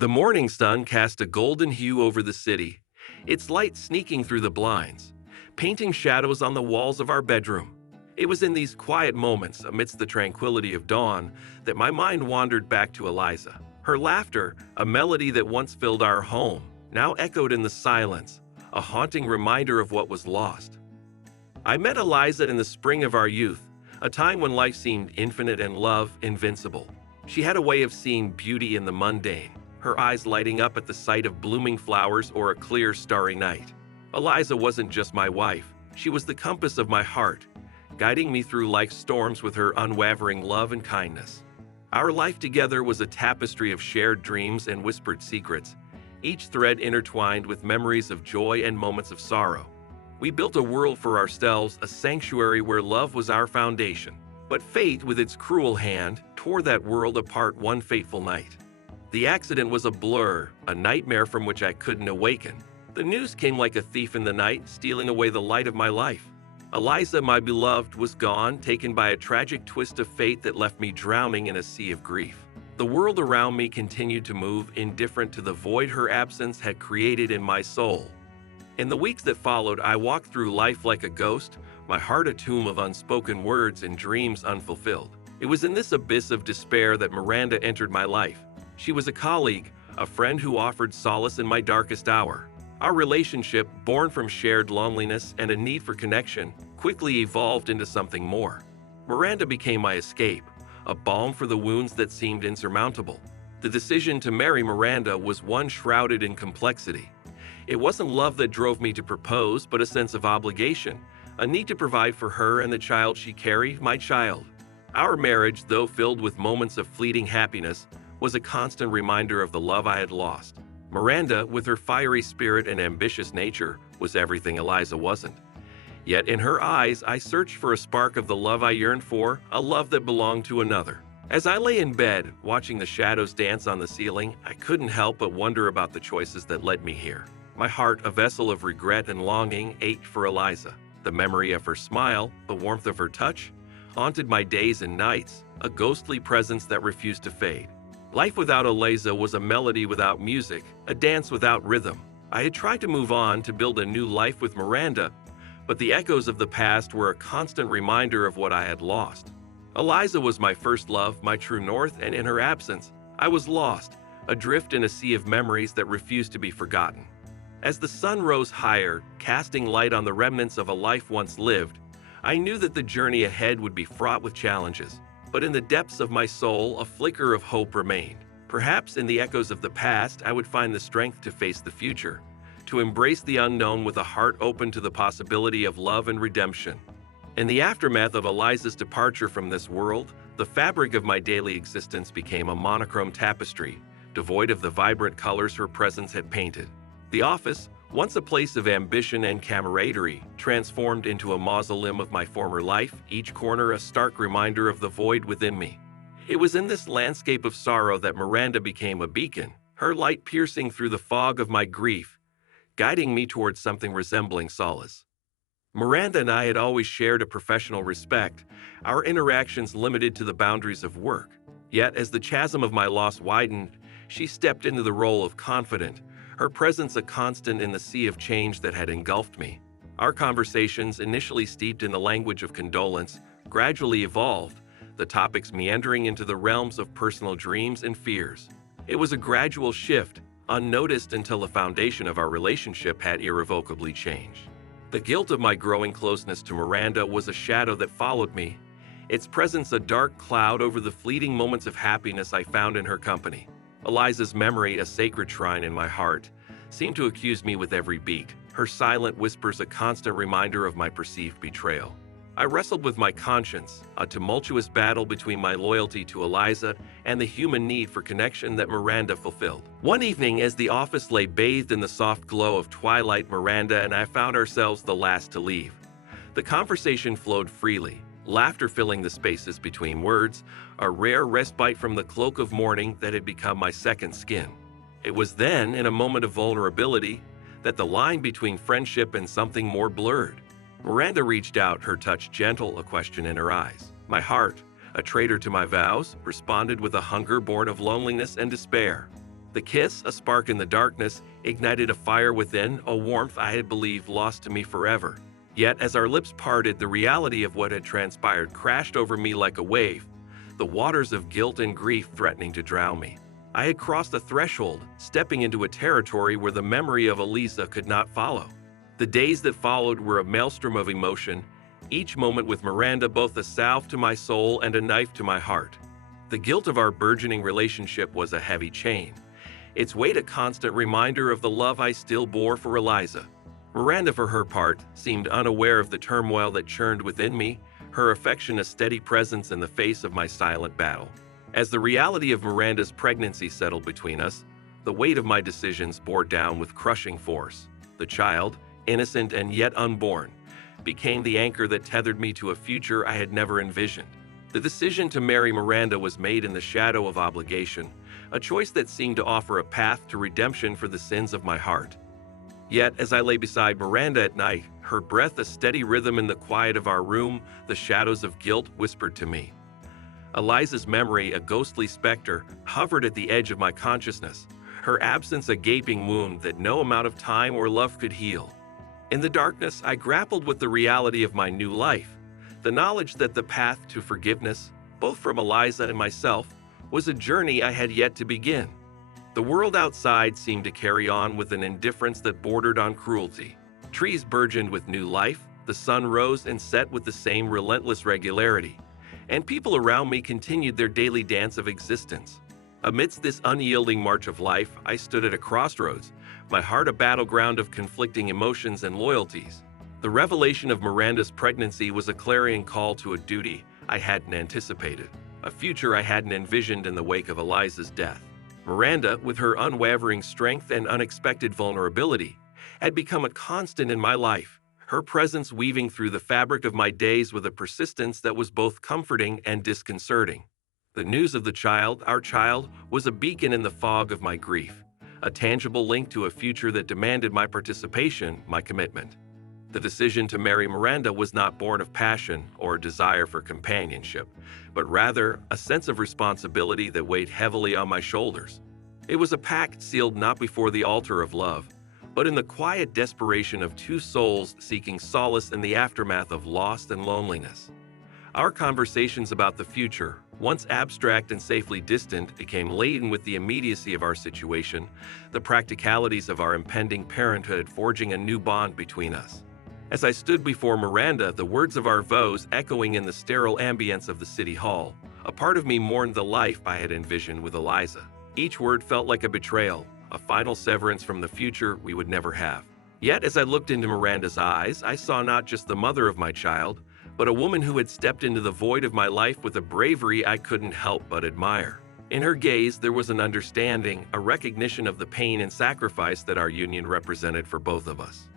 The morning sun cast a golden hue over the city, its light sneaking through the blinds, painting shadows on the walls of our bedroom. It was in these quiet moments, amidst the tranquility of dawn, that my mind wandered back to Eliza. Her laughter, a melody that once filled our home, now echoed in the silence, a haunting reminder of what was lost. I met Eliza in the spring of our youth, a time when life seemed infinite and love invincible. She had a way of seeing beauty in the mundane, her eyes lighting up at the sight of blooming flowers or a clear, starry night. Eliza wasn't just my wife, she was the compass of my heart, guiding me through life's storms with her unwavering love and kindness. Our life together was a tapestry of shared dreams and whispered secrets, each thread intertwined with memories of joy and moments of sorrow. We built a world for ourselves, a sanctuary where love was our foundation. But fate, with its cruel hand, tore that world apart one fateful night. The accident was a blur, a nightmare from which I couldn't awaken. The news came like a thief in the night, stealing away the light of my life. Eliza, my beloved, was gone, taken by a tragic twist of fate that left me drowning in a sea of grief. The world around me continued to move, indifferent to the void her absence had created in my soul. In the weeks that followed, I walked through life like a ghost, my heart a tomb of unspoken words and dreams unfulfilled. It was in this abyss of despair that Miranda entered my life. She was a colleague, a friend who offered solace in my darkest hour. Our relationship, born from shared loneliness and a need for connection, quickly evolved into something more. Miranda became my escape, a balm for the wounds that seemed insurmountable. The decision to marry Miranda was one shrouded in complexity. It wasn't love that drove me to propose, but a sense of obligation, a need to provide for her and the child she carried, my child. Our marriage, though filled with moments of fleeting happiness, was a constant reminder of the love I had lost. Miranda, with her fiery spirit and ambitious nature, was everything Eliza wasn't. Yet in her eyes, I searched for a spark of the love I yearned for, a love that belonged to another. As I lay in bed, watching the shadows dance on the ceiling, I couldn't help but wonder about the choices that led me here. My heart, a vessel of regret and longing, ached for Eliza. The memory of her smile, the warmth of her touch, haunted my days and nights, a ghostly presence that refused to fade. Life without Eliza was a melody without music, a dance without rhythm. I had tried to move on, to build a new life with Miranda, but the echoes of the past were a constant reminder of what I had lost. Eliza was my first love, my true north, and in her absence, I was lost, adrift in a sea of memories that refused to be forgotten. As the sun rose higher, casting light on the remnants of a life once lived, I knew that the journey ahead would be fraught with challenges. But in the depths of my soul, a flicker of hope remained. Perhaps in the echoes of the past, I would find the strength to face the future, to embrace the unknown with a heart open to the possibility of love and redemption. In the aftermath of Eliza's departure from this world, the fabric of my daily existence became a monochrome tapestry, devoid of the vibrant colors her presence had painted. The office, once a place of ambition and camaraderie, transformed into a mausoleum of my former life, each corner a stark reminder of the void within me. It was in this landscape of sorrow that Miranda became a beacon, her light piercing through the fog of my grief, guiding me towards something resembling solace. Miranda and I had always shared a professional respect, our interactions limited to the boundaries of work. Yet, as the chasm of my loss widened, she stepped into the role of confidant, her presence a constant in the sea of change that had engulfed me. Our conversations, initially steeped in the language of condolence, gradually evolved, the topics meandering into the realms of personal dreams and fears. It was a gradual shift, unnoticed until the foundation of our relationship had irrevocably changed. The guilt of my growing closeness to Miranda was a shadow that followed me, its presence a dark cloud over the fleeting moments of happiness I found in her company. Eliza's memory, a sacred shrine in my heart, seemed to accuse me with every beat, her silent whispers a constant reminder of my perceived betrayal. I wrestled with my conscience, a tumultuous battle between my loyalty to Eliza and the human need for connection that Miranda fulfilled. One evening, as the office lay bathed in the soft glow of twilight, Miranda and I found ourselves the last to leave. The conversation flowed freely, laughter filling the spaces between words, a rare respite from the cloak of mourning that had become my second skin. It was then, in a moment of vulnerability, that the line between friendship and something more blurred. Miranda reached out, her touch gentle, a question in her eyes. My heart, a traitor to my vows, responded with a hunger born of loneliness and despair. The kiss, a spark in the darkness, ignited a fire within, a warmth I had believed lost to me forever. Yet, as our lips parted, the reality of what had transpired crashed over me like a wave, the waters of guilt and grief threatening to drown me. I had crossed a threshold, stepping into a territory where the memory of Eliza could not follow. The days that followed were a maelstrom of emotion, each moment with Miranda both a salve to my soul and a knife to my heart. The guilt of our burgeoning relationship was a heavy chain, its weight a constant reminder of the love I still bore for Eliza. Miranda, for her part, seemed unaware of the turmoil that churned within me, her affection a steady presence in the face of my silent battle. As the reality of Miranda's pregnancy settled between us, the weight of my decisions bore down with crushing force. The child, innocent and yet unborn, became the anchor that tethered me to a future I had never envisioned. The decision to marry Miranda was made in the shadow of obligation, a choice that seemed to offer a path to redemption for the sins of my heart. Yet, as I lay beside Miranda at night, her breath a steady rhythm in the quiet of our room, the shadows of guilt whispered to me. Eliza's memory, a ghostly specter, hovered at the edge of my consciousness, her absence a gaping wound that no amount of time or love could heal. In the darkness, I grappled with the reality of my new life, the knowledge that the path to forgiveness, both from Eliza and myself, was a journey I had yet to begin. The world outside seemed to carry on with an indifference that bordered on cruelty. Trees burgeoned with new life, the sun rose and set with the same relentless regularity, and people around me continued their daily dance of existence. Amidst this unyielding march of life, I stood at a crossroads, my heart a battleground of conflicting emotions and loyalties. The revelation of Miranda's pregnancy was a clarion call to a duty I hadn't anticipated, a future I hadn't envisioned in the wake of Eliza's death. Miranda, with her unwavering strength and unexpected vulnerability, had become a constant in my life, her presence weaving through the fabric of my days with a persistence that was both comforting and disconcerting. The news of our child, was a beacon in the fog of my grief, a tangible link to a future that demanded my participation, my commitment. The decision to marry Miranda was not born of passion or a desire for companionship, but rather a sense of responsibility that weighed heavily on my shoulders. It was a pact sealed not before the altar of love, but in the quiet desperation of two souls seeking solace in the aftermath of loss and loneliness. Our conversations about the future, once abstract and safely distant, became laden with the immediacy of our situation, the practicalities of our impending parenthood forging a new bond between us. As I stood before Miranda, the words of our vows echoing in the sterile ambience of the city hall, a part of me mourned the life I had envisioned with Eliza. Each word felt like a betrayal, a final severance from the future we would never have. Yet, as I looked into Miranda's eyes, I saw not just the mother of my child, but a woman who had stepped into the void of my life with a bravery I couldn't help but admire. In her gaze, there was an understanding, a recognition of the pain and sacrifice that our union represented for both of us.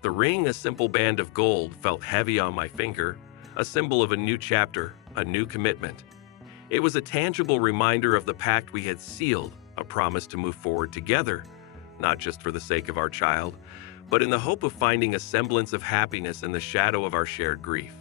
The ring, a simple band of gold, felt heavy on my finger, a symbol of a new chapter, a new commitment. It was a tangible reminder of the pact we had sealed, a promise to move forward together, not just for the sake of our child, but in the hope of finding a semblance of happiness in the shadow of our shared grief.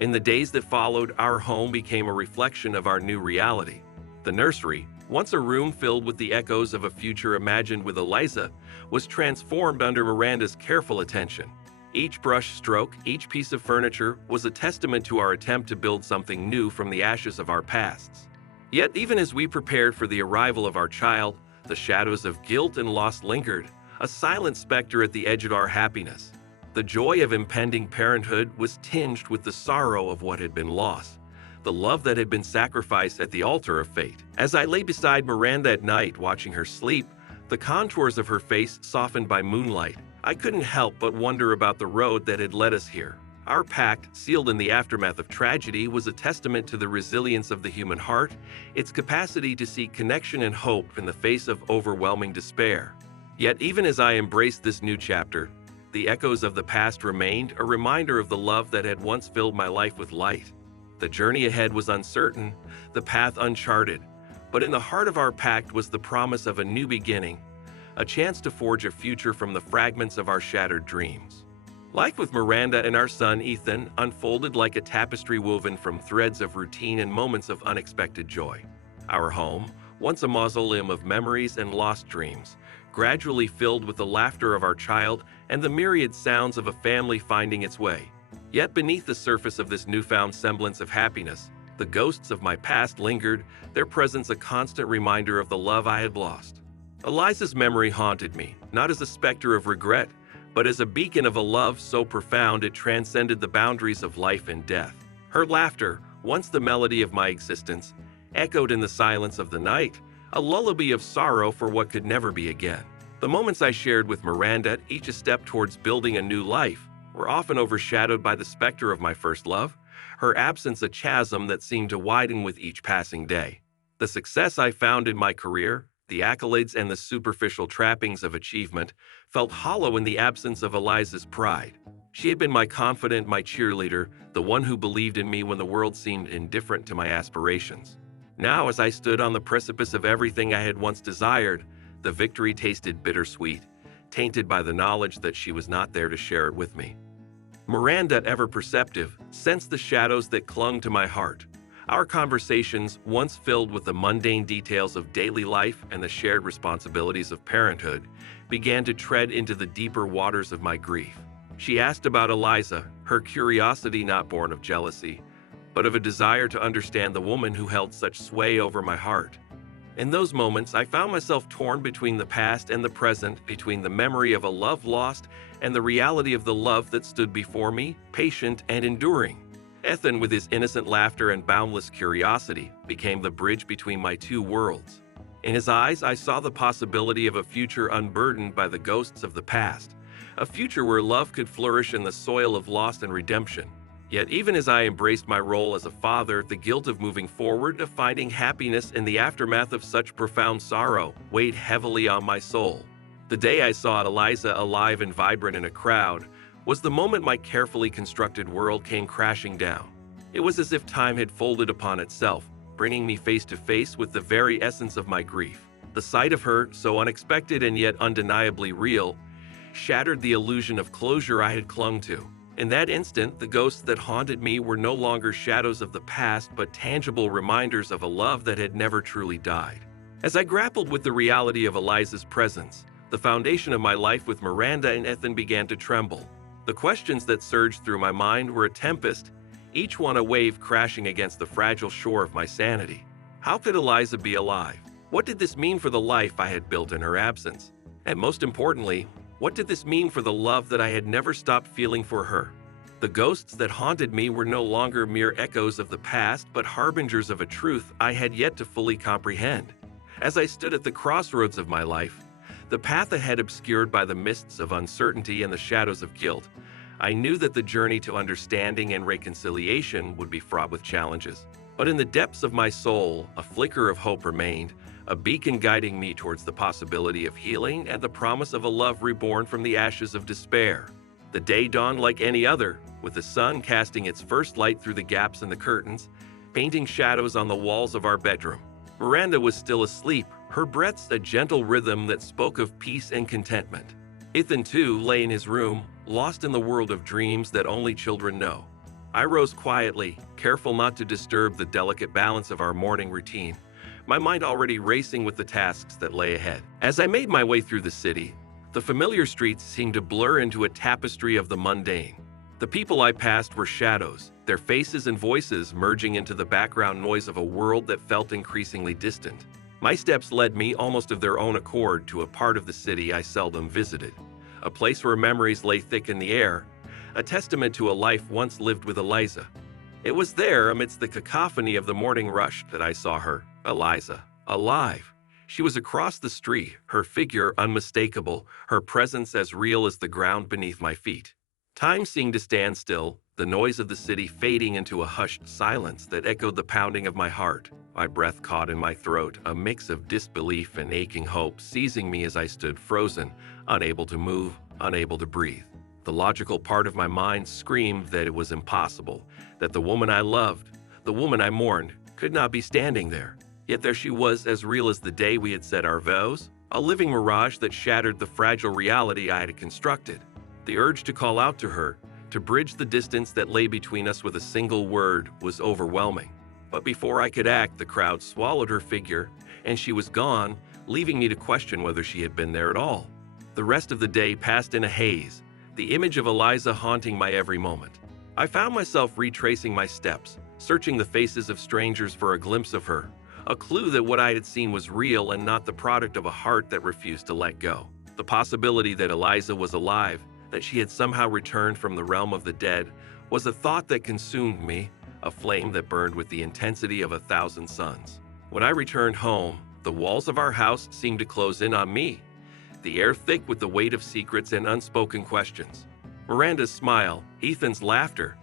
In the days that followed, our home became a reflection of our new reality. The nursery, once a room filled with the echoes of a future imagined with Eliza, was transformed under Miranda's careful attention. Each brush stroke, each piece of furniture was a testament to our attempt to build something new from the ashes of our pasts. Yet, even as we prepared for the arrival of our child, the shadows of guilt and loss lingered, a silent specter at the edge of our happiness. The joy of impending parenthood was tinged with the sorrow of what had been lost, the love that had been sacrificed at the altar of fate. As I lay beside Miranda at night watching her sleep, the contours of her face softened by moonlight, I couldn't help but wonder about the road that had led us here. Our pact, sealed in the aftermath of tragedy, was a testament to the resilience of the human heart, its capacity to seek connection and hope in the face of overwhelming despair. Yet even as I embraced this new chapter, the echoes of the past remained, a reminder of the love that had once filled my life with light. The journey ahead was uncertain, the path uncharted, but in the heart of our pact was the promise of a new beginning, a chance to forge a future from the fragments of our shattered dreams. Life with Miranda and our son Ethan unfolded like a tapestry woven from threads of routine and moments of unexpected joy. Our home, once a mausoleum of memories and lost dreams, gradually filled with the laughter of our child and the myriad sounds of a family finding its way. Yet beneath the surface of this newfound semblance of happiness, the ghosts of my past lingered, their presence a constant reminder of the love I had lost. Eliza's memory haunted me, not as a specter of regret, but as a beacon of a love so profound it transcended the boundaries of life and death. Her laughter, once the melody of my existence, echoed in the silence of the night, a lullaby of sorrow for what could never be again. The moments I shared with Miranda, each a step towards building a new life, were often overshadowed by the specter of my first love, her absence a chasm that seemed to widen with each passing day. The success I found in my career, the accolades and the superficial trappings of achievement, felt hollow in the absence of Eliza's pride. She had been my confidant, my cheerleader, the one who believed in me when the world seemed indifferent to my aspirations. Now, as I stood on the precipice of everything I had once desired, the victory tasted bittersweet, tainted by the knowledge that she was not there to share it with me. Miranda, ever perceptive, sensed the shadows that clung to my heart. Our conversations, once filled with the mundane details of daily life and the shared responsibilities of parenthood, began to tread into the deeper waters of my grief. She asked about Eliza, her curiosity not born of jealousy, but of a desire to understand the woman who held such sway over my heart. In those moments, I found myself torn between the past and the present, between the memory of a love lost and the reality of the love that stood before me, patient and enduring. Ethan, with his innocent laughter and boundless curiosity, became the bridge between my two worlds. In his eyes, I saw the possibility of a future unburdened by the ghosts of the past, a future where love could flourish in the soil of loss and redemption. Yet even as I embraced my role as a father, the guilt of moving forward, of finding happiness in the aftermath of such profound sorrow, weighed heavily on my soul. The day I saw Eliza alive and vibrant in a crowd was the moment my carefully constructed world came crashing down. It was as if time had folded upon itself, bringing me face to face with the very essence of my grief. The sight of her, so unexpected and yet undeniably real, shattered the illusion of closure I had clung to. In that instant, the ghosts that haunted me were no longer shadows of the past, but tangible reminders of a love that had never truly died. As I grappled with the reality of Eliza's presence, the foundation of my life with Miranda and Ethan began to tremble. The questions that surged through my mind were a tempest, each one a wave crashing against the fragile shore of my sanity. How could Eliza be alive? What did this mean for the life I had built in her absence? And most importantly, what did this mean for the love that I had never stopped feeling for her? The ghosts that haunted me were no longer mere echoes of the past, but harbingers of a truth I had yet to fully comprehend. As I stood at the crossroads of my life, the path ahead obscured by the mists of uncertainty and the shadows of guilt, I knew that the journey to understanding and reconciliation would be fraught with challenges. But in the depths of my soul, a flicker of hope remained, a beacon guiding me towards the possibility of healing and the promise of a love reborn from the ashes of despair. The day dawned like any other, with the sun casting its first light through the gaps in the curtains, painting shadows on the walls of our bedroom. Miranda was still asleep, her breaths a gentle rhythm that spoke of peace and contentment. Ethan, too, lay in his room, lost in the world of dreams that only children know. I rose quietly, careful not to disturb the delicate balance of our morning routine, my mind already racing with the tasks that lay ahead. As I made my way through the city, the familiar streets seemed to blur into a tapestry of the mundane. The people I passed were shadows, their faces and voices merging into the background noise of a world that felt increasingly distant. My steps led me, almost of their own accord, to a part of the city I seldom visited, a place where memories lay thick in the air, a testament to a life once lived with Eliza. It was there, amidst the cacophony of the morning rush, that I saw her, Eliza, alive. She was across the street, her figure unmistakable, her presence as real as the ground beneath my feet. Time seemed to stand still, the noise of the city fading into a hushed silence that echoed the pounding of my heart. My breath caught in my throat, a mix of disbelief and aching hope seizing me as I stood frozen, unable to move, unable to breathe. The logical part of my mind screamed that it was impossible, that the woman I loved, the woman I mourned, could not be standing there. Yet there she was, as real as the day we had said our vows, a living mirage that shattered the fragile reality I had constructed. The urge to call out to her, to bridge the distance that lay between us with a single word, was overwhelming. But before I could act, the crowd swallowed her figure, and she was gone, leaving me to question whether she had been there at all. The rest of the day passed in a haze, the image of Eliza haunting my every moment. I found myself retracing my steps, searching the faces of strangers for a glimpse of her, a clue that what I had seen was real and not the product of a heart that refused to let go. The possibility that Eliza was alive, that she had somehow returned from the realm of the dead, was a thought that consumed me, a flame that burned with the intensity of 1,000 suns. When I returned home, the walls of our house seemed to close in on me, the air thick with the weight of secrets and unspoken questions. Miranda's smile, Ethan's laughter,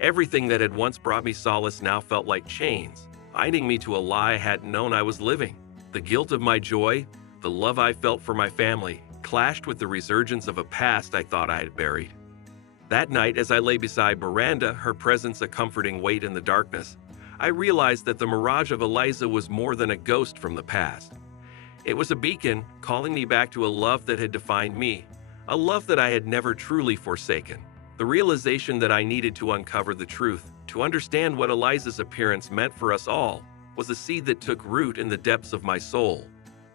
everything that had once brought me solace now felt like chains, binding me to a lie I hadn't known I was living. The guilt of my joy, the love I felt for my family, clashed with the resurgence of a past I thought I had buried. That night, as I lay beside Miranda, her presence a comforting weight in the darkness, I realized that the mirage of Eliza was more than a ghost from the past. It was a beacon calling me back to a love that had defined me, a love that I had never truly forsaken. The realization that I needed to uncover the truth, to understand what Eliza's appearance meant for us all, was a seed that took root in the depths of my soul.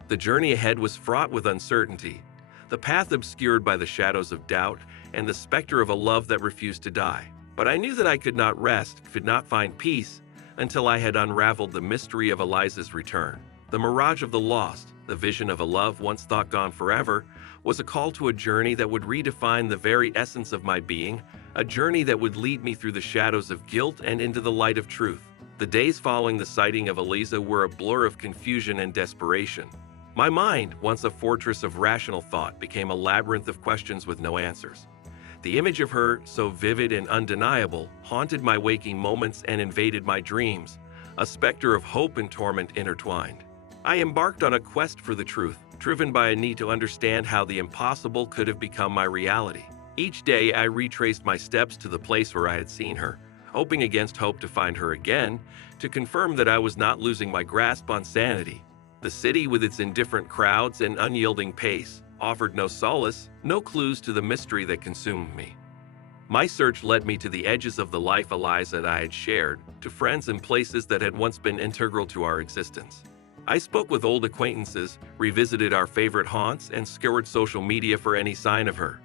The journey ahead was fraught with uncertainty, the path obscured by the shadows of doubt and the specter of a love that refused to die. But I knew that I could not rest, could not find peace, until I had unraveled the mystery of Eliza's return. The mirage of the lost, the vision of a love once thought gone forever, was a call to a journey that would redefine the very essence of my being, a journey that would lead me through the shadows of guilt and into the light of truth. The days following the sighting of Eliza were a blur of confusion and desperation. My mind, once a fortress of rational thought, became a labyrinth of questions with no answers. The image of her, so vivid and undeniable, haunted my waking moments and invaded my dreams, a specter of hope and torment intertwined. I embarked on a quest for the truth, driven by a need to understand how the impossible could have become my reality. Each day, I retraced my steps to the place where I had seen her, hoping against hope to find her again, to confirm that I was not losing my grasp on sanity. The city, with its indifferent crowds and unyielding pace, offered no solace, no clues to the mystery that consumed me. My search led me to the edges of the life Eliza and I had shared, to friends and places that had once been integral to our existence. I spoke with old acquaintances, revisited our favorite haunts, and scoured social media for any sign of her.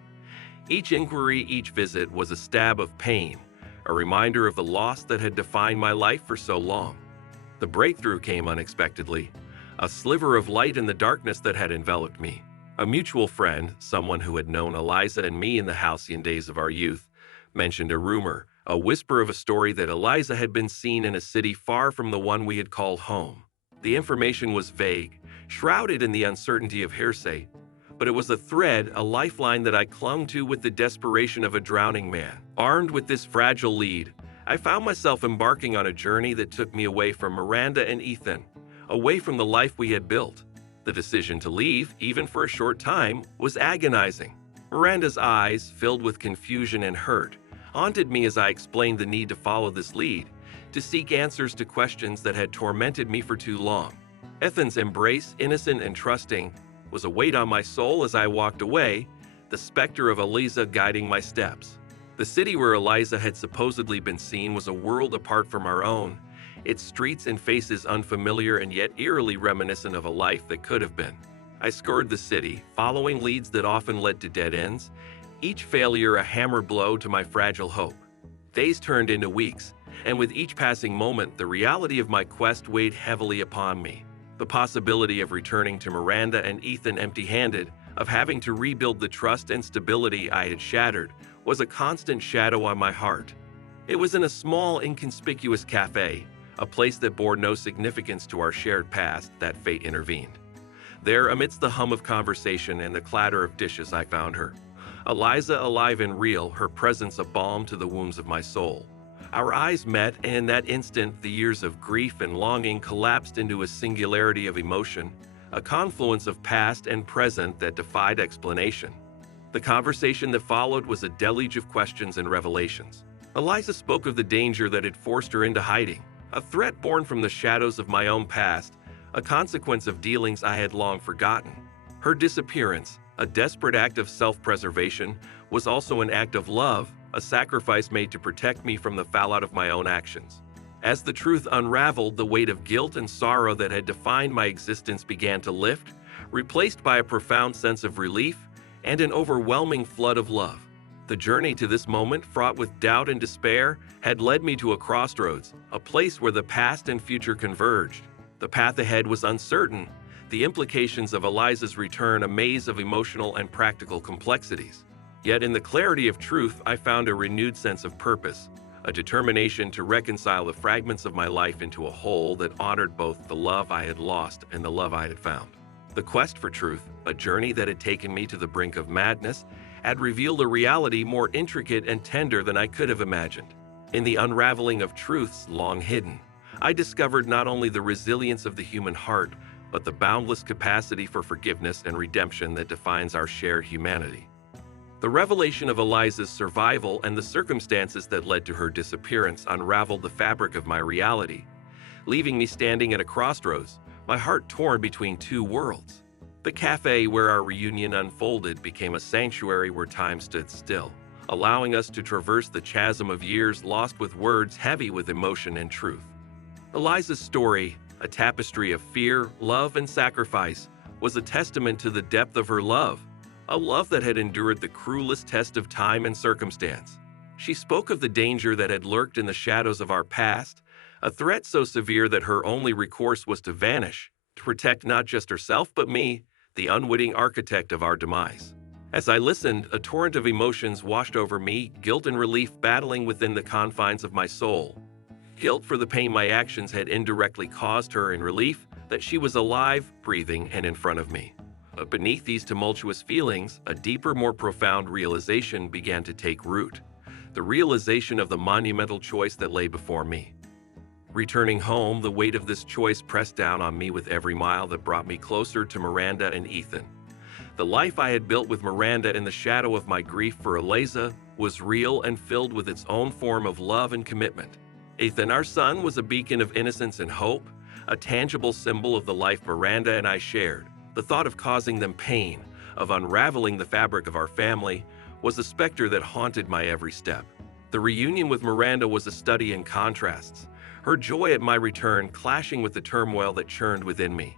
Each inquiry, each visit was a stab of pain, a reminder of the loss that had defined my life for so long. The breakthrough came unexpectedly, a sliver of light in the darkness that had enveloped me. A mutual friend, someone who had known Eliza and me in the halcyon days of our youth, mentioned a rumor, a whisper of a story that Eliza had been seen in a city far from the one we had called home. The information was vague, shrouded in the uncertainty of hearsay, but it was a thread, a lifeline that I clung to with the desperation of a drowning man. Armed with this fragile lead, I found myself embarking on a journey that took me away from Miranda and Ethan, away from the life we had built. The decision to leave, even for a short time, was agonizing. Miranda's eyes, filled with confusion and hurt, haunted me as I explained the need to follow this lead, to seek answers to questions that had tormented me for too long. Ethan's embrace, innocent and trusting, was a weight on my soul as I walked away, the specter of Eliza guiding my steps. The city where Eliza had supposedly been seen was a world apart from our own, its streets and faces unfamiliar and yet eerily reminiscent of a life that could have been. I scoured the city, following leads that often led to dead ends, each failure a hammer blow to my fragile hope. Days turned into weeks, and with each passing moment, the reality of my quest weighed heavily upon me. The possibility of returning to Miranda and Ethan empty-handed, of having to rebuild the trust and stability I had shattered, was a constant shadow on my heart. It was in a small, inconspicuous cafe, a place that bore no significance to our shared past, that fate intervened. There, amidst the hum of conversation and the clatter of dishes, I found her. Eliza, alive and real, her presence a balm to the wounds of my soul. Our eyes met, and in that instant, the years of grief and longing collapsed into a singularity of emotion, a confluence of past and present that defied explanation. The conversation that followed was a deluge of questions and revelations. Eliza spoke of the danger that had forced her into hiding, a threat born from the shadows of my own past, a consequence of dealings I had long forgotten. Her disappearance, a desperate act of self-preservation, was also an act of love, a sacrifice made to protect me from the fallout of my own actions. As the truth unraveled, the weight of guilt and sorrow that had defined my existence began to lift, replaced by a profound sense of relief and an overwhelming flood of love. The journey to this moment, fraught with doubt and despair, had led me to a crossroads, a place where the past and future converged. The path ahead was uncertain, the implications of Eliza's return a maze of emotional and practical complexities. Yet in the clarity of truth, I found a renewed sense of purpose, a determination to reconcile the fragments of my life into a whole that honored both the love I had lost and the love I had found. The quest for truth, a journey that had taken me to the brink of madness, had revealed a reality more intricate and tender than I could have imagined. In the unraveling of truths long hidden, I discovered not only the resilience of the human heart, but the boundless capacity for forgiveness and redemption that defines our shared humanity. The revelation of Eliza's survival and the circumstances that led to her disappearance unraveled the fabric of my reality, leaving me standing at a crossroads, my heart torn between two worlds. The cafe where our reunion unfolded became a sanctuary where time stood still, allowing us to traverse the chasm of years lost with words heavy with emotion and truth. Eliza's story, a tapestry of fear, love, and sacrifice, was a testament to the depth of her love, a love that had endured the cruelest test of time and circumstance. She spoke of the danger that had lurked in the shadows of our past, a threat so severe that her only recourse was to vanish, to protect not just herself but me, the unwitting architect of our demise. As I listened, a torrent of emotions washed over me, guilt and relief battling within the confines of my soul. Guilt for the pain my actions had indirectly caused her, and relief that she was alive, breathing, and in front of me. But beneath these tumultuous feelings, a deeper, more profound realization began to take root. The realization of the monumental choice that lay before me. Returning home, the weight of this choice pressed down on me with every mile that brought me closer to Miranda and Ethan. The life I had built with Miranda in the shadow of my grief for Eliza was real and filled with its own form of love and commitment. Ethan, our son, was a beacon of innocence and hope, a tangible symbol of the life Miranda and I shared. The thought of causing them pain, of unraveling the fabric of our family, was a specter that haunted my every step. The reunion with Miranda was a study in contrasts, her joy at my return clashing with the turmoil that churned within me.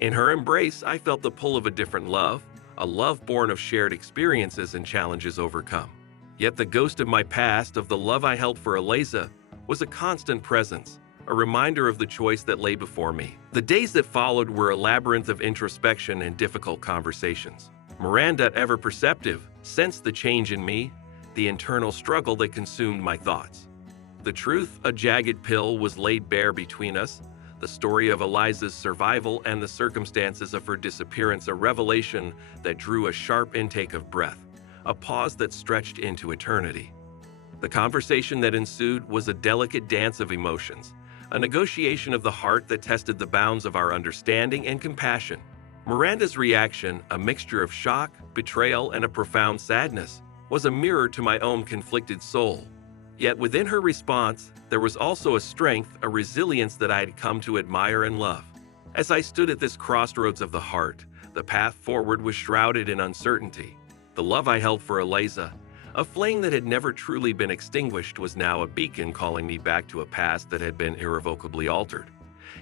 In her embrace, I felt the pull of a different love, a love born of shared experiences and challenges overcome. Yet the ghost of my past, of the love I held for Eliza, was a constant presence, a reminder of the choice that lay before me. The days that followed were a labyrinth of introspection and difficult conversations. Miranda, ever perceptive, sensed the change in me, the internal struggle that consumed my thoughts. The truth, a jagged pill, was laid bare between us, the story of Eliza's survival and the circumstances of her disappearance a revelation that drew a sharp intake of breath, a pause that stretched into eternity. The conversation that ensued was a delicate dance of emotions, a negotiation of the heart that tested the bounds of our understanding and compassion. Miranda's reaction, a mixture of shock, betrayal, and a profound sadness, was a mirror to my own conflicted soul. Yet within her response, there was also a strength, a resilience that I had come to admire and love. As I stood at this crossroads of the heart, the path forward was shrouded in uncertainty. The love I held for Eliza, a flame that had never truly been extinguished, was now a beacon calling me back to a past that had been irrevocably altered.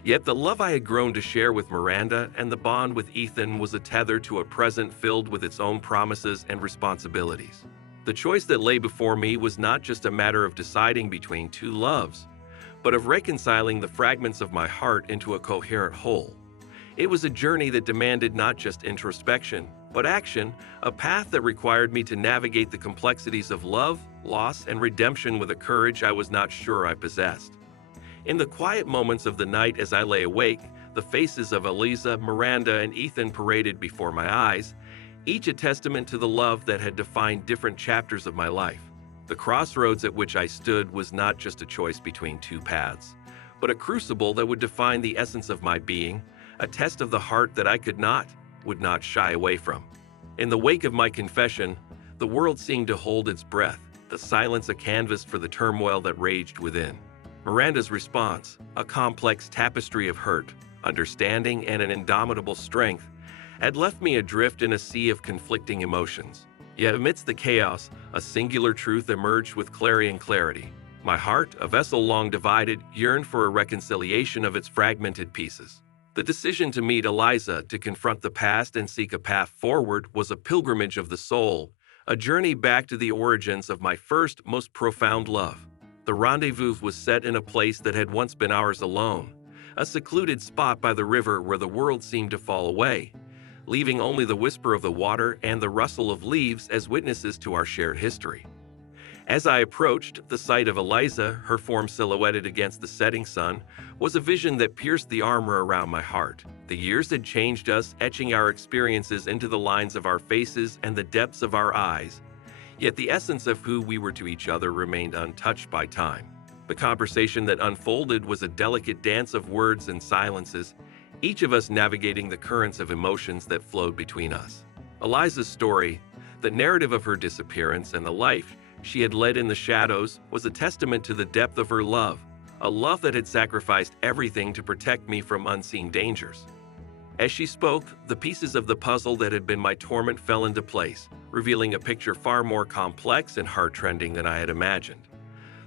Yet the love I had grown to share with Miranda and the bond with Ethan was a tether to a present filled with its own promises and responsibilities. The choice that lay before me was not just a matter of deciding between two loves, but of reconciling the fragments of my heart into a coherent whole. It was a journey that demanded not just introspection, but action, a path that required me to navigate the complexities of love, loss, and redemption with a courage I was not sure I possessed. In the quiet moments of the night as I lay awake, the faces of Eliza, Miranda, and Ethan paraded before my eyes, each a testament to the love that had defined different chapters of my life. The crossroads at which I stood was not just a choice between two paths, but a crucible that would define the essence of my being, a test of the heart that I would not shy away from. In the wake of my confession, the world seemed to hold its breath, the silence a canvas for the turmoil that raged within. Miranda's response, a complex tapestry of hurt, understanding, and an indomitable strength, had left me adrift in a sea of conflicting emotions. Yet amidst the chaos, a singular truth emerged with clarion clarity. My heart, a vessel long divided, yearned for a reconciliation of its fragmented pieces. The decision to meet Eliza, to confront the past and seek a path forward, was a pilgrimage of the soul, a journey back to the origins of my first, most profound love. The rendezvous was set in a place that had once been ours alone, a secluded spot by the river where the world seemed to fall away, leaving only the whisper of the water and the rustle of leaves as witnesses to our shared history. As I approached, the sight of Eliza, her form silhouetted against the setting sun, was a vision that pierced the armor around my heart. The years had changed us, etching our experiences into the lines of our faces and the depths of our eyes, yet the essence of who we were to each other remained untouched by time. The conversation that unfolded was a delicate dance of words and silences, each of us navigating the currents of emotions that flowed between us. Eliza's story, the narrative of her disappearance and the life she had led in the shadows, was a testament to the depth of her love, a love that had sacrificed everything to protect me from unseen dangers. As she spoke, the pieces of the puzzle that had been my torment fell into place, revealing a picture far more complex and heart-rending than I had imagined.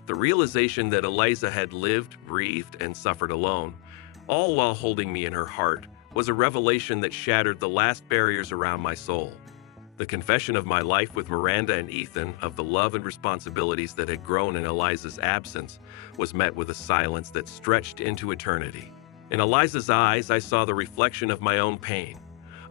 The realization that Eliza had lived, breathed, and suffered alone, all while holding me in her heart, was a revelation that shattered the last barriers around my soul. The confession of my life with Miranda and Ethan, of the love and responsibilities that had grown in Eliza's absence, was met with a silence that stretched into eternity. In Eliza's eyes, I saw the reflection of my own pain,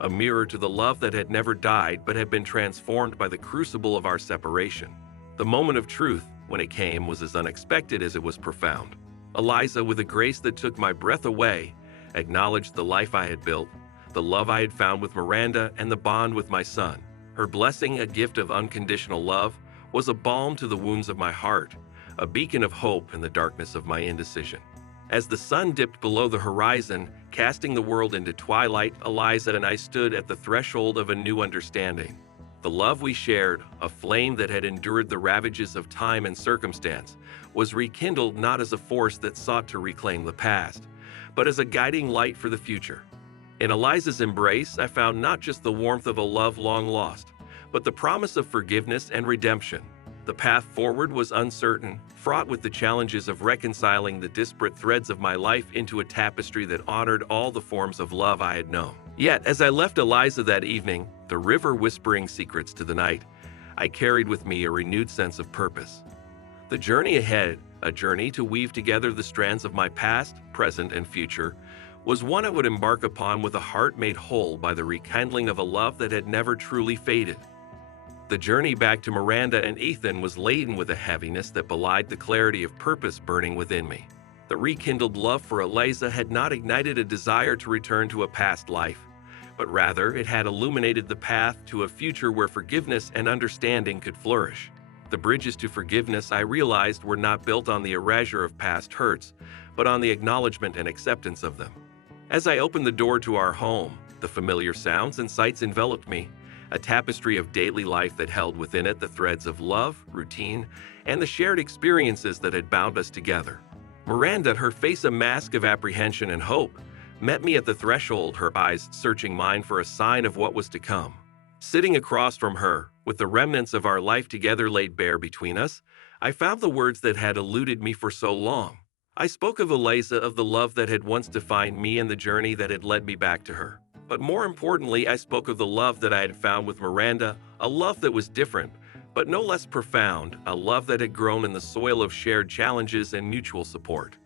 a mirror to the love that had never died but had been transformed by the crucible of our separation. The moment of truth, when it came, was as unexpected as it was profound. Eliza, with a grace that took my breath away, acknowledged the life I had built, the love I had found with Miranda, and the bond with my son. Her blessing, a gift of unconditional love, was a balm to the wounds of my heart, a beacon of hope in the darkness of my indecision. As the sun dipped below the horizon, casting the world into twilight, Eliza and I stood at the threshold of a new understanding. The love we shared, a flame that had endured the ravages of time and circumstance, was rekindled not as a force that sought to reclaim the past, but as a guiding light for the future. In Eliza's embrace, I found not just the warmth of a love long lost, but the promise of forgiveness and redemption. The path forward was uncertain, fraught with the challenges of reconciling the disparate threads of my life into a tapestry that honored all the forms of love I had known. Yet, as I left Eliza that evening, the river whispering secrets to the night, I carried with me a renewed sense of purpose. The journey ahead, a journey to weave together the strands of my past, present, and future, was one I would embark upon with a heart made whole by the rekindling of a love that had never truly faded. The journey back to Miranda and Ethan was laden with a heaviness that belied the clarity of purpose burning within me. The rekindled love for Eliza had not ignited a desire to return to a past life, but rather it had illuminated the path to a future where forgiveness and understanding could flourish. The bridges to forgiveness, I realized, were not built on the erasure of past hurts, but on the acknowledgement and acceptance of them. As I opened the door to our home, the familiar sounds and sights enveloped me, a tapestry of daily life that held within it the threads of love, routine, and the shared experiences that had bound us together. Miranda, her face a mask of apprehension and hope, met me at the threshold, her eyes searching mine for a sign of what was to come. Sitting across from her, with the remnants of our life together laid bare between us, I found the words that had eluded me for so long. I spoke of Eliza, of the love that had once defined me and the journey that had led me back to her. But more importantly, I spoke of the love that I had found with Miranda, a love that was different, but no less profound, a love that had grown in the soil of shared challenges and mutual support.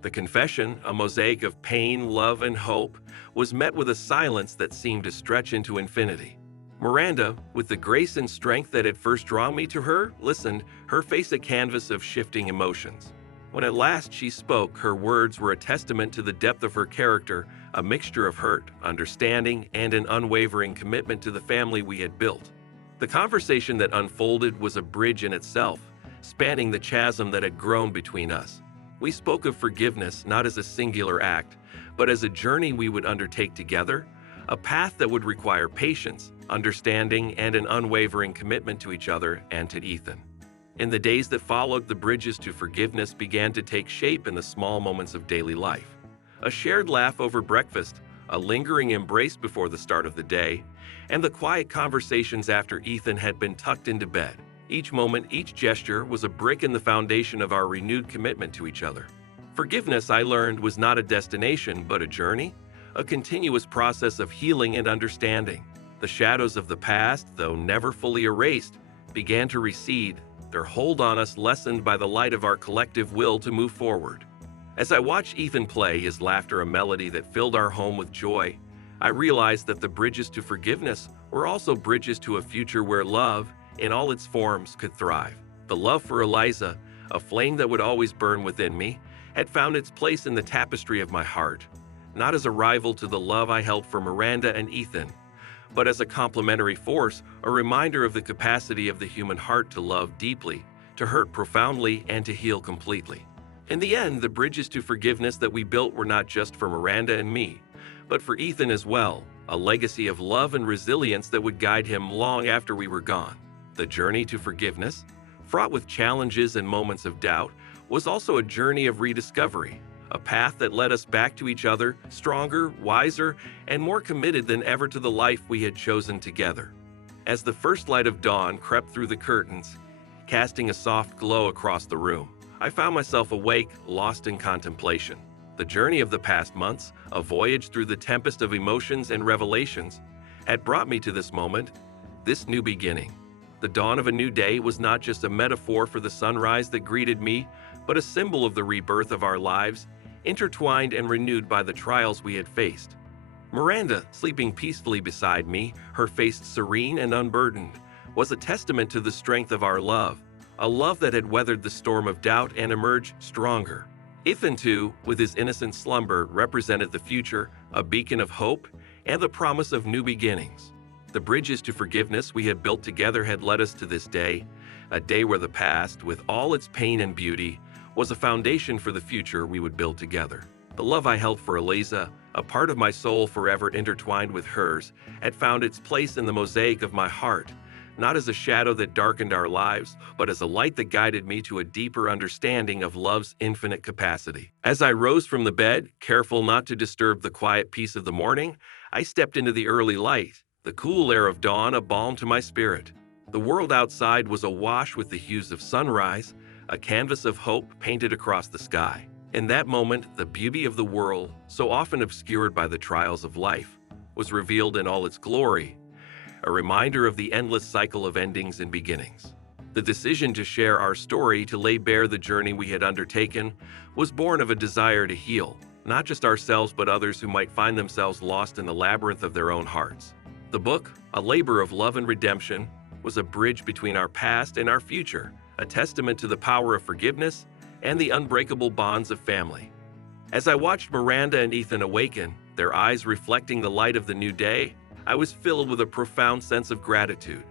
The confession, a mosaic of pain, love, and hope, was met with a silence that seemed to stretch into infinity. Miranda, with the grace and strength that had first drawn me to her, listened, her face a canvas of shifting emotions. When at last she spoke, her words were a testament to the depth of her character, a mixture of hurt, understanding, and an unwavering commitment to the family we had built. The conversation that unfolded was a bridge in itself, spanning the chasm that had grown between us. We spoke of forgiveness not as a singular act, but as a journey we would undertake together, a path that would require patience, understanding, and an unwavering commitment to each other and to Ethan. In the days that followed, the bridges to forgiveness began to take shape in the small moments of daily life. A shared laugh over breakfast, a lingering embrace before the start of the day, and the quiet conversations after Ethan had been tucked into bed. Each moment, each gesture was a brick in the foundation of our renewed commitment to each other. Forgiveness, I learned, was not a destination, but a journey, a continuous process of healing and understanding. The shadows of the past, though never fully erased, began to recede, their hold on us lessened by the light of our collective will to move forward. As I watched Ethan play, his laughter a melody that filled our home with joy, I realized that the bridges to forgiveness were also bridges to a future where love, in all its forms, could thrive. The love for Eliza, a flame that would always burn within me, had found its place in the tapestry of my heart, not as a rival to the love I held for Miranda and Ethan, but as a complementary force, a reminder of the capacity of the human heart to love deeply, to hurt profoundly, and to heal completely. In the end, the bridges to forgiveness that we built were not just for Miranda and me, but for Ethan as well, a legacy of love and resilience that would guide him long after we were gone. The journey to forgiveness, fraught with challenges and moments of doubt, was also a journey of rediscovery, a path that led us back to each other, stronger, wiser, and more committed than ever to the life we had chosen together. As the first light of dawn crept through the curtains, casting a soft glow across the room, I found myself awake, lost in contemplation. The journey of the past months, a voyage through the tempest of emotions and revelations, had brought me to this moment, this new beginning. The dawn of a new day was not just a metaphor for the sunrise that greeted me, but a symbol of the rebirth of our lives, intertwined and renewed by the trials we had faced. Miranda, sleeping peacefully beside me, her face serene and unburdened, was a testament to the strength of our love, a love that had weathered the storm of doubt and emerged stronger. Ethan, too, with his innocent slumber, represented the future, a beacon of hope, and the promise of new beginnings. The bridges to forgiveness we had built together had led us to this day, a day where the past, with all its pain and beauty, was a foundation for the future we would build together. The love I held for Eliza, a part of my soul forever intertwined with hers, had found its place in the mosaic of my heart, not as a shadow that darkened our lives, but as a light that guided me to a deeper understanding of love's infinite capacity. As I rose from the bed, careful not to disturb the quiet peace of the morning, I stepped into the early light, the cool air of dawn a balm to my spirit. The world outside was awash with the hues of sunrise, a canvas of hope painted across the sky. In that moment, the beauty of the world, so often obscured by the trials of life, was revealed in all its glory, a reminder of the endless cycle of endings and beginnings. The decision to share our story, to lay bare the journey we had undertaken, was born of a desire to heal, not just ourselves but others who might find themselves lost in the labyrinth of their own hearts. The book, a labor of love and redemption, was a bridge between our past and our future, a testament to the power of forgiveness and the unbreakable bonds of family. As I watched Miranda and Ethan awaken, their eyes reflecting the light of the new day, I was filled with a profound sense of gratitude.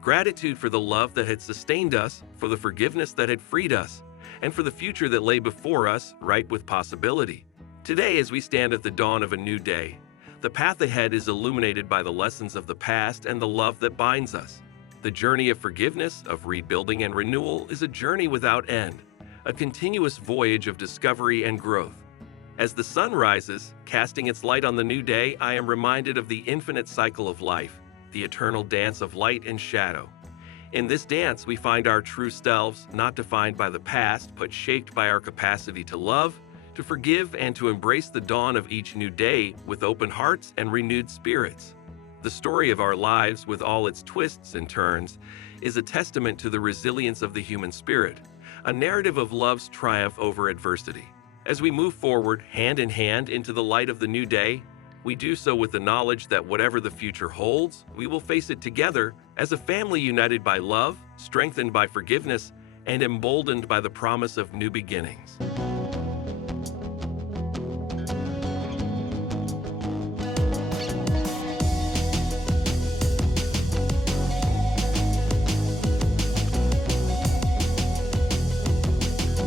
Gratitude for the love that had sustained us, for the forgiveness that had freed us, and for the future that lay before us, ripe with possibility. Today, as we stand at the dawn of a new day, the path ahead is illuminated by the lessons of the past and the love that binds us. The journey of forgiveness, of rebuilding and renewal, is a journey without end, a continuous voyage of discovery and growth. As the sun rises, casting its light on the new day, I am reminded of the infinite cycle of life, the eternal dance of light and shadow. In this dance, we find our true selves, not defined by the past, but shaped by our capacity to love, to forgive, and to embrace the dawn of each new day with open hearts and renewed spirits. The story of our lives, with all its twists and turns, is a testament to the resilience of the human spirit, a narrative of love's triumph over adversity. As we move forward, hand in hand, into the light of the new day, we do so with the knowledge that whatever the future holds, we will face it together as a family united by love, strengthened by forgiveness, and emboldened by the promise of new beginnings.